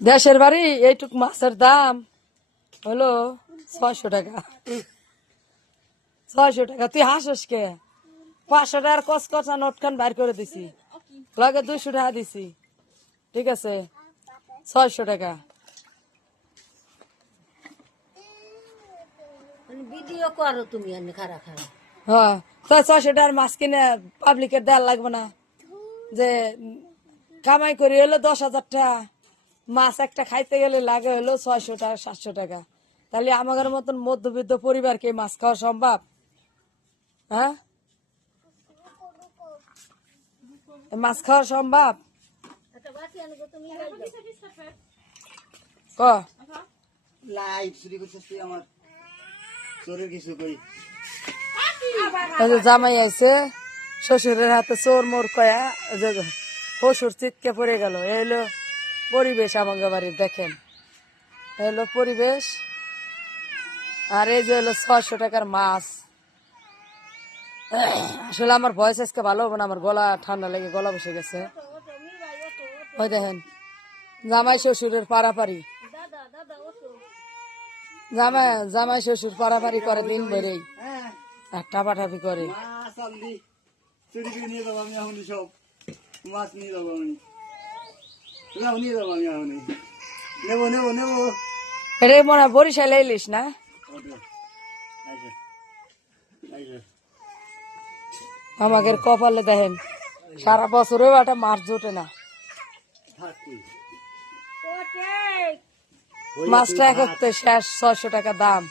দেশের বাড়ি এইটুক মাছের দাম হলো 600 টাকা। 600 টাকা। তুই হাসিস কে? 500 টাকার কচকচা নোটখান বাইর করে দিছি, লগে 200 টাকা দিছি, ঠিক আছে? 600 টাকা। ভিডিও করো তুমি খারাপ খারাপ। হ্যাঁ, তো 600 টাকার মাছ কিনে পাবলিকের দেওয়ার লাগবে না? যে কামাই করি হলো 10,000 টাকা, মাছ একটা খাইতে গেলে লাগে হলো 600 টাকা 700 টাকা। তাহলে আমাদের মতন মধ্যবিত্ত পরিবারকে মাছ খাওয়া সম্ভব? হ্যাঁ, মাছ খাওয়া সম্ভব? ক লাইট চুরি করছিস তুই আমার, চোরের কিছু কই। জামাই আইছে শ্বশুরের হাতে চোর মোর কয়া, শ্বশুর চিৎকে পড়ে গেল। এলো পরিবেশ আমাকে বাড়ির, দেখেন এলো পরিবেশ। আর এই যে হলো 600 টাকার মাছ। আসলে আমার ভয়েস আজকে ভালো হবে না, আমার গলা ঠান্ডা লেগে গলা বসে গেছে। ওই দেখেন জামাই শ্বশুরের পারাপারি, জামাই শ্বশুর পারাপারি করে দিন ভরেই, আর টাপাটাপি করে। মাছ আনলি চুরি করে নিয়ে যাবো আমি এখনই, সব মাছ নিয়ে যাবো আমি, নিয়ে যাবো আমি এখনই, নেবো নেবো নেবো। এটা মনে হয় বরিশালে ইলিশ না? আমাদের কপালে দেখেন সারা বছরেও একটা মাছ জোটে না। মাছটা এক হতে শেষ, 600 টাকা দাম।